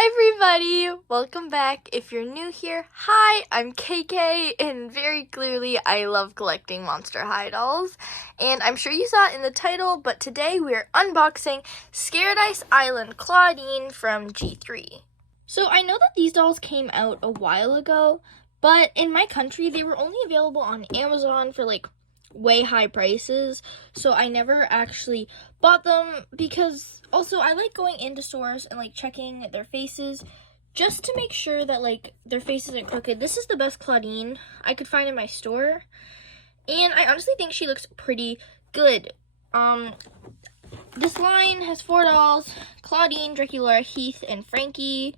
Hi everybody! Welcome back. If you're new here, hi, I'm KK, and very clearly I love collecting Monster High dolls. And I'm sure you saw it in the title, but today we're unboxing Scareadise Island Clawdeen from G3. So I know that these dolls came out a while ago, but in my country they were only available on Amazon for way high prices, so I never actually bought them because also I like going into stores and checking their faces just to make sure that their face isn't crooked. This is the best Clawdeen I could find in my store, and I honestly think she looks pretty good. This line has 4 dolls: Clawdeen, Dracula, Heath, and Frankie.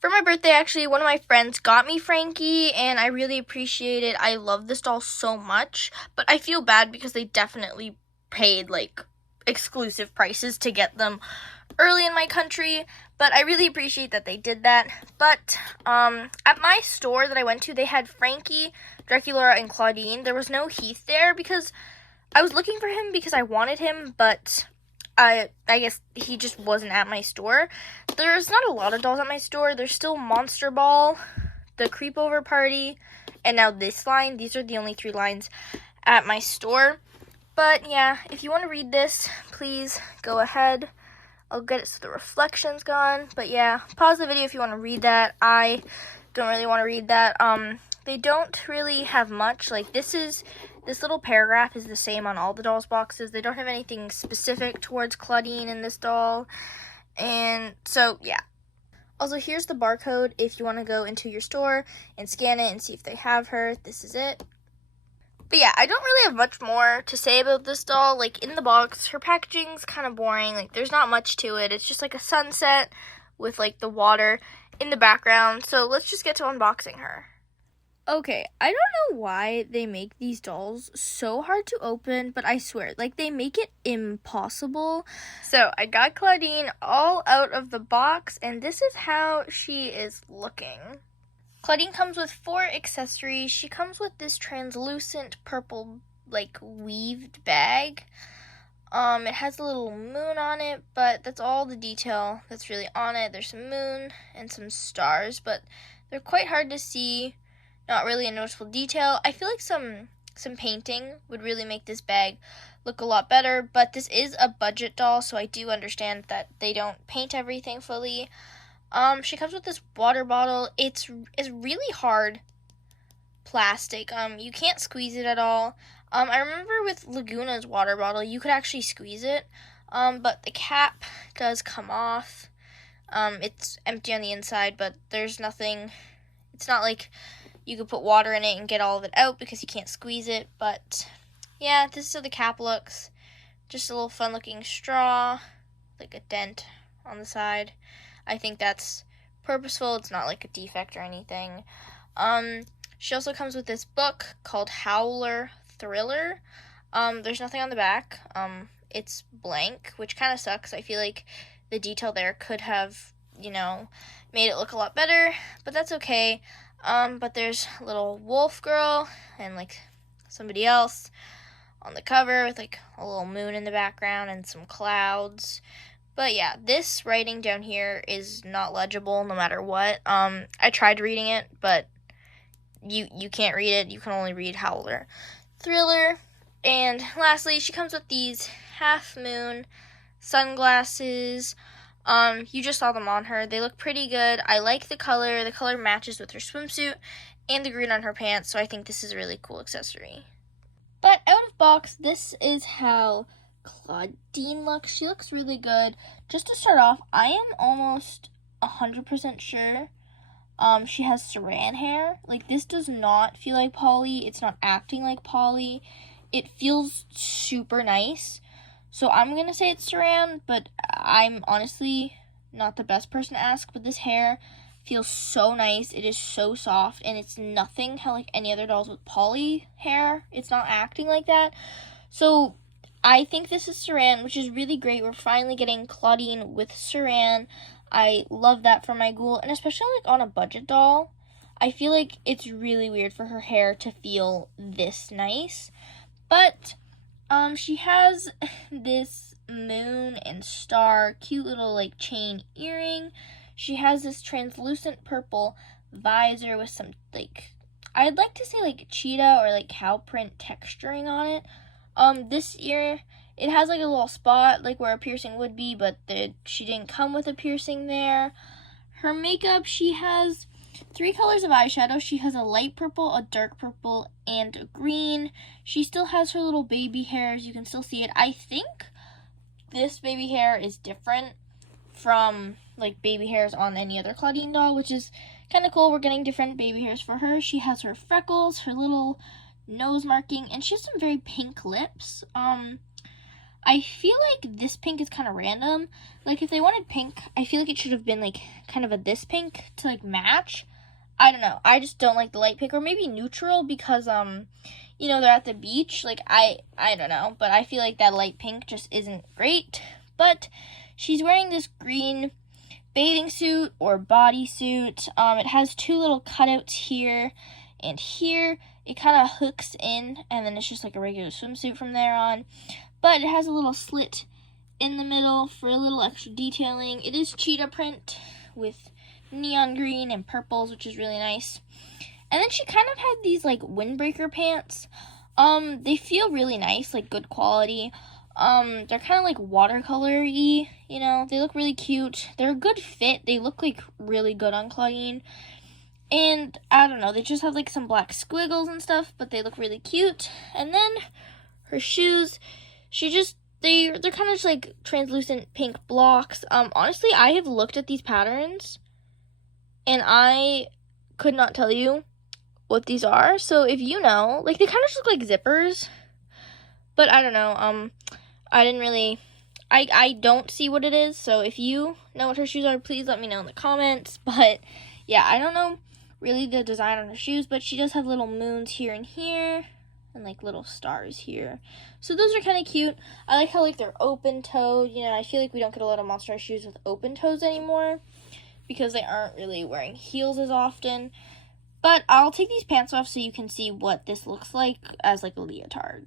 For my birthday, actually, one of my friends got me Frankie, and I really appreciate it. I love this doll so much, but I feel bad because they definitely paid, exclusive prices to get them early in my country, but I really appreciate that they did that. But, at my store that I went to, they had Frankie, Dracula, and Clawdeen. There was no Heath there because I was looking for him because I wanted him, but I guess he just wasn't at my store. There's not a lot of dolls at my store. There's still Monster Ball, the Creepover Party, and now this line. These are the only 3 lines at my store. But yeah, if you want to read this, please go ahead. I'll get it so the reflection's gone. But yeah, pause the video if you want to read that. I don't really want to read that. They don't really have much. This little paragraph is the same on all the dolls boxes. They don't have anything specific towards Clawdeen in this doll. And so, yeah. Also, here's the barcode if you want to go into your store and scan it and see if they have her. This is it. But yeah, I don't really have much more to say about this doll. In the box, her packaging's kind of boring. There's not much to it. It's just a sunset with the water in the background. So let's just get to unboxing her. Okay, I don't know why they make these dolls so hard to open, but I swear, they make it impossible. So, I got Clawdeen all out of the box, and this is how she is looking. Clawdeen comes with 4 accessories. She comes with this translucent purple, weaved bag. It has a little moon on it, but that's all the detail that's really on it. There's some moon and some stars, but they're quite hard to see. Not really a noticeable detail. I feel like some painting would really make this bag look a lot better, but this is a budget doll, so I do understand that they don't paint everything fully. She comes with this water bottle. It's really hard plastic. You can't squeeze it at all. I remember with Laguna's water bottle, you could actually squeeze it, but the cap does come off. It's empty on the inside, but there's nothing. It's not like you could put water in it and get all of it out because you can't squeeze it. But yeah, this is how the cap looks. Just a little fun looking straw, a dent on the side. I think that's purposeful. It's not a defect or anything. She also comes with this book called Howler Thriller. There's nothing on the back. It's blank, which kind of sucks. I feel like the detail there could have, made it look a lot better, but that's okay. But there's a little wolf girl and somebody else on the cover with a little moon in the background and some clouds. But yeah, this writing down here is not legible no matter what. I tried reading it, but you can't read it. You can only read Howler Thriller. And lastly, she comes with these half moon sunglasses. You just saw them on her. They look pretty good. I like the color. The color matches with her swimsuit and the green on her pants, so I think this is a really cool accessory. But out of box, this is how Clawdeen looks. She looks really good. Just to start off, I am almost 100% sure she has saran hair. This does not feel like poly. It's not acting like poly. It feels super nice. So I'm going to say it's saran, but I'm honestly not the best person to ask. But this hair feels so nice. It is so soft, and it's nothing how any other dolls with poly hair. It's not acting like that. So I think this is saran, which is really great. We're finally getting Clawdeen with saran. I love that for my ghoul, and especially on a budget doll. I feel like it's really weird for her hair to feel this nice. But she has this moon and star cute little chain earring. She has this translucent purple visor with some, like, I'd like to say like cheetah or like cow print texturing on it. This ear, it has like a little spot like where a piercing would be, but she didn't come with a piercing there. Her makeup, she has 3 colors of eyeshadow. She has a light purple, a dark purple, and a green. She still has her little baby hairs. You can still see it. I think this baby hair is different from like baby hairs on any other Clawdeen doll, which is kind of cool. We're getting different baby hairs for her. She has her freckles, her little nose marking, and she has some very pink lips. I feel like this pink is kind of random. Like, if they wanted pink, I feel like it should have been, like, kind of a this pink to, like, match. I don't know. I just don't like the light pink, or maybe neutral because, you know, they're at the beach. Like, I don't know. But I feel like that light pink just isn't great. But she's wearing this green bathing suit or bodysuit. It has 2 little cutouts here and here. It kind of hooks in, and then it's just like a regular swimsuit from there on. But it has a little slit in the middle for a little extra detailing. It is cheetah print with neon green and purples, which is really nice. And then she kind of had these like windbreaker pants. They feel really nice, like good quality. They're kind of like watercolor-y, you know. They look really cute. They're a good fit. They look like really good on Clawdeen. And I don't know, they just have like some black squiggles and stuff, but they look really cute. And then her shoes, they're kind of just like translucent pink blocks. Honestly, I have looked at these patterns and I could not tell you what these are. So if you know, like, they kind of just look like zippers, but I don't know. I don't see what it is. So if you know what her shoes are, please let me know in the comments. But yeah, I don't know really the design on her shoes, but she does have little moons here and here, and like little stars here. So those are kind of cute. I like how like they're open-toed. You know, I feel like we don't get a lot of Monster High shoes with open toes anymore because they aren't really wearing heels as often. But I'll take these pants off so you can see what this looks like as like a leotard.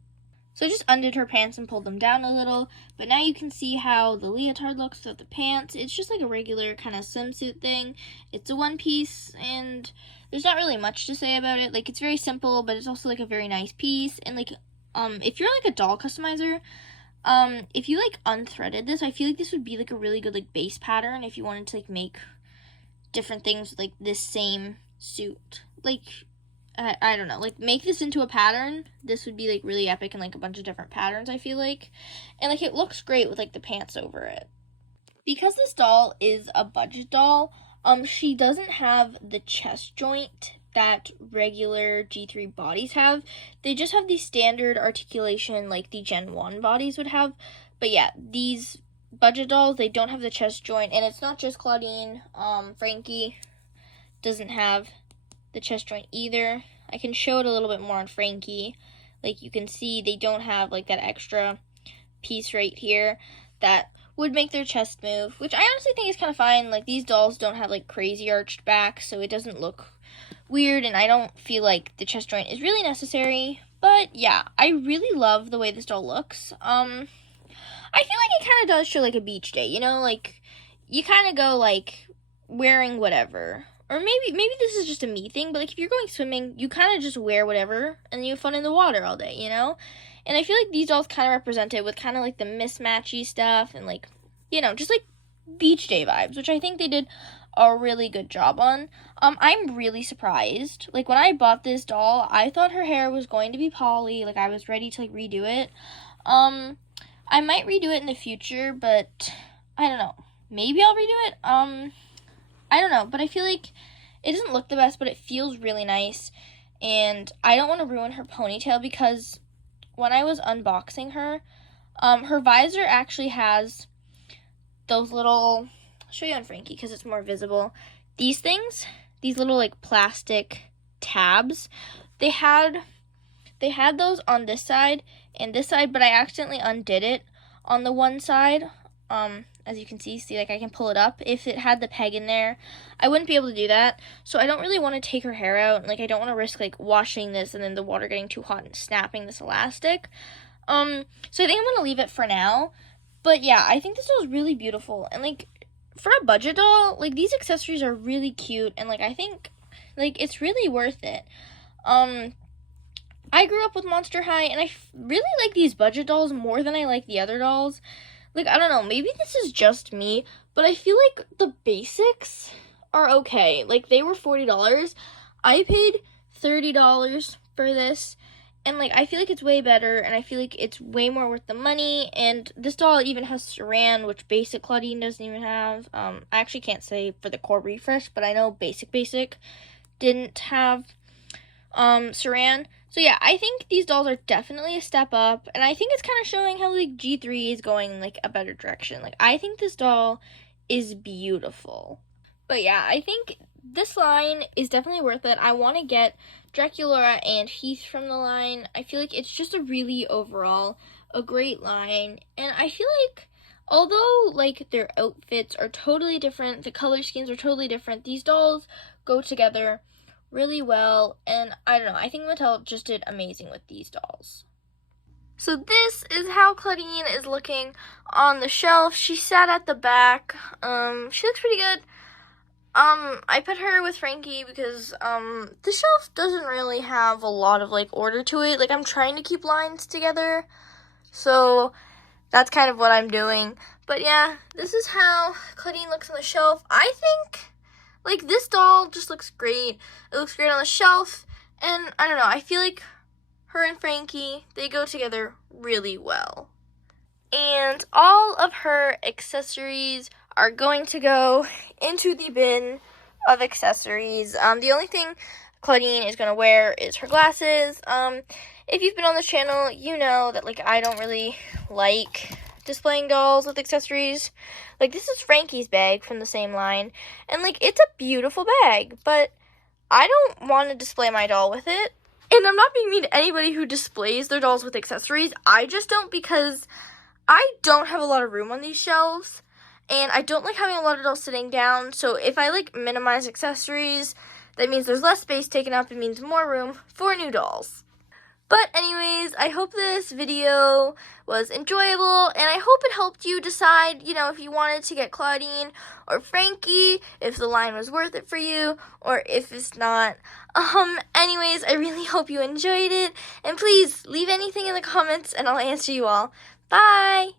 So I just undid her pants and pulled them down a little, but now you can see how the leotard looks without the pants. It's just like a regular kind of swimsuit thing. It's a one piece, and there's not really much to say about it. Like, it's very simple, but it's also like a very nice piece. And like, if you're like a doll customizer, if you like unthreaded this, I feel like this would be like a really good like base pattern if you wanted to like make different things with like this same suit. Like, I don't know, like, make this into a pattern. This would be like really epic in like a bunch of different patterns, I feel like. And like, it looks great with like the pants over it. Because this doll is a budget doll, she doesn't have the chest joint that regular G3 bodies have. They just have the standard articulation like the Gen 1 bodies would have. But yeah, these budget dolls, they don't have the chest joint. And it's not just Clawdeen. Frankie doesn't have the chest joint either. I can show it a little bit more on Frankie. Like, you can see they don't have like that extra piece right here that would make their chest move, which I honestly think is kind of fine. Like, these dolls don't have like crazy arched backs, so it doesn't look weird, and I don't feel like the chest joint is really necessary. But yeah, I really love the way this doll looks. I feel like it kind of does show like a beach day, you know, like you kind of go like wearing whatever. Or maybe this is just a me thing, but like if you're going swimming, you kind of just wear whatever and you have fun in the water all day, you know? And I feel like these dolls kind of represent it with kind of like the mismatchy stuff and like, you know, just like beach day vibes, which I think they did a really good job on. I'm really surprised. Like, when I bought this doll, I thought her hair was going to be poly. Like, I was ready to like redo it. I might redo it in the future, but I don't know. Maybe I'll redo it. I don't know, but I feel like it doesn't look the best, but it feels really nice, and I don't want to ruin her ponytail because when I was unboxing her, her visor actually has those little, I'll show you on Frankie because it's more visible, these things, these little like plastic tabs. They had those on this side and this side, but I accidentally undid it on the one side. As you can see, like I can pull it up. If it had the peg in there, I wouldn't be able to do that. So I don't really want to take her hair out. Like, I don't want to risk like washing this and then the water getting too hot and snapping this elastic. So I think I'm going to leave it for now. But yeah, I think this was really beautiful. And like, for a budget doll, like, these accessories are really cute, and, like, I think, like, it's really worth it. I grew up with Monster High, and I really like these budget dolls more than I like the other dolls. Like, I don't know, maybe this is just me, but I feel like the basics are okay. Like, they were $40. I paid $30 for this, and, like, I feel like it's way better, and I feel like it's way more worth the money, and this doll even has Saran, which basic Clawdeen doesn't even have. I actually can't say for the core refresh, but I know basic didn't have Saran. So yeah, I think these dolls are definitely a step up, and I think it's kind of showing how, like, G3 is going, like, a better direction. Like, I think this doll is beautiful. But yeah, I think this line is definitely worth it. I want to get Dracula and Heath from the line. I feel like it's just a really overall a great line, and I feel like although, like, their outfits are totally different, the color schemes are totally different, these dolls go together really well, and I don't know, I think Mattel just did amazing with these dolls. So this is how Clawdeen is looking on the shelf. She sat at the back. She looks pretty good. I put her with Frankie because the shelf doesn't really have a lot of, like, order to it. Like, I'm trying to keep lines together, so that's kind of what I'm doing. But yeah, this is how Clawdeen looks on the shelf. I think, like, this doll just looks great. It looks great on the shelf, and I don't know, I feel like her and Frankie, they go together really well. And all of her accessories are going to go into the bin of accessories. The only thing Clawdeen is going to wear is her glasses. If you've been on this channel, you know that, like, I don't really like displaying dolls with accessories. Like, this is Frankie's bag from the same line, and, like, it's a beautiful bag, but I don't want to display my doll with it. And I'm not being mean to anybody who displays their dolls with accessories. I just don't, because I don't have a lot of room on these shelves, and I don't like having a lot of dolls sitting down. So if I, like, minimize accessories, that means there's less space taken up. It means more room for new dolls. But anyways, I hope this video was enjoyable, and I hope it helped you decide, you know, if you wanted to get Clawdeen or Frankie, if the line was worth it for you, or if it's not. Anyways, I really hope you enjoyed it, and please leave anything in the comments, and I'll answer you all. Bye!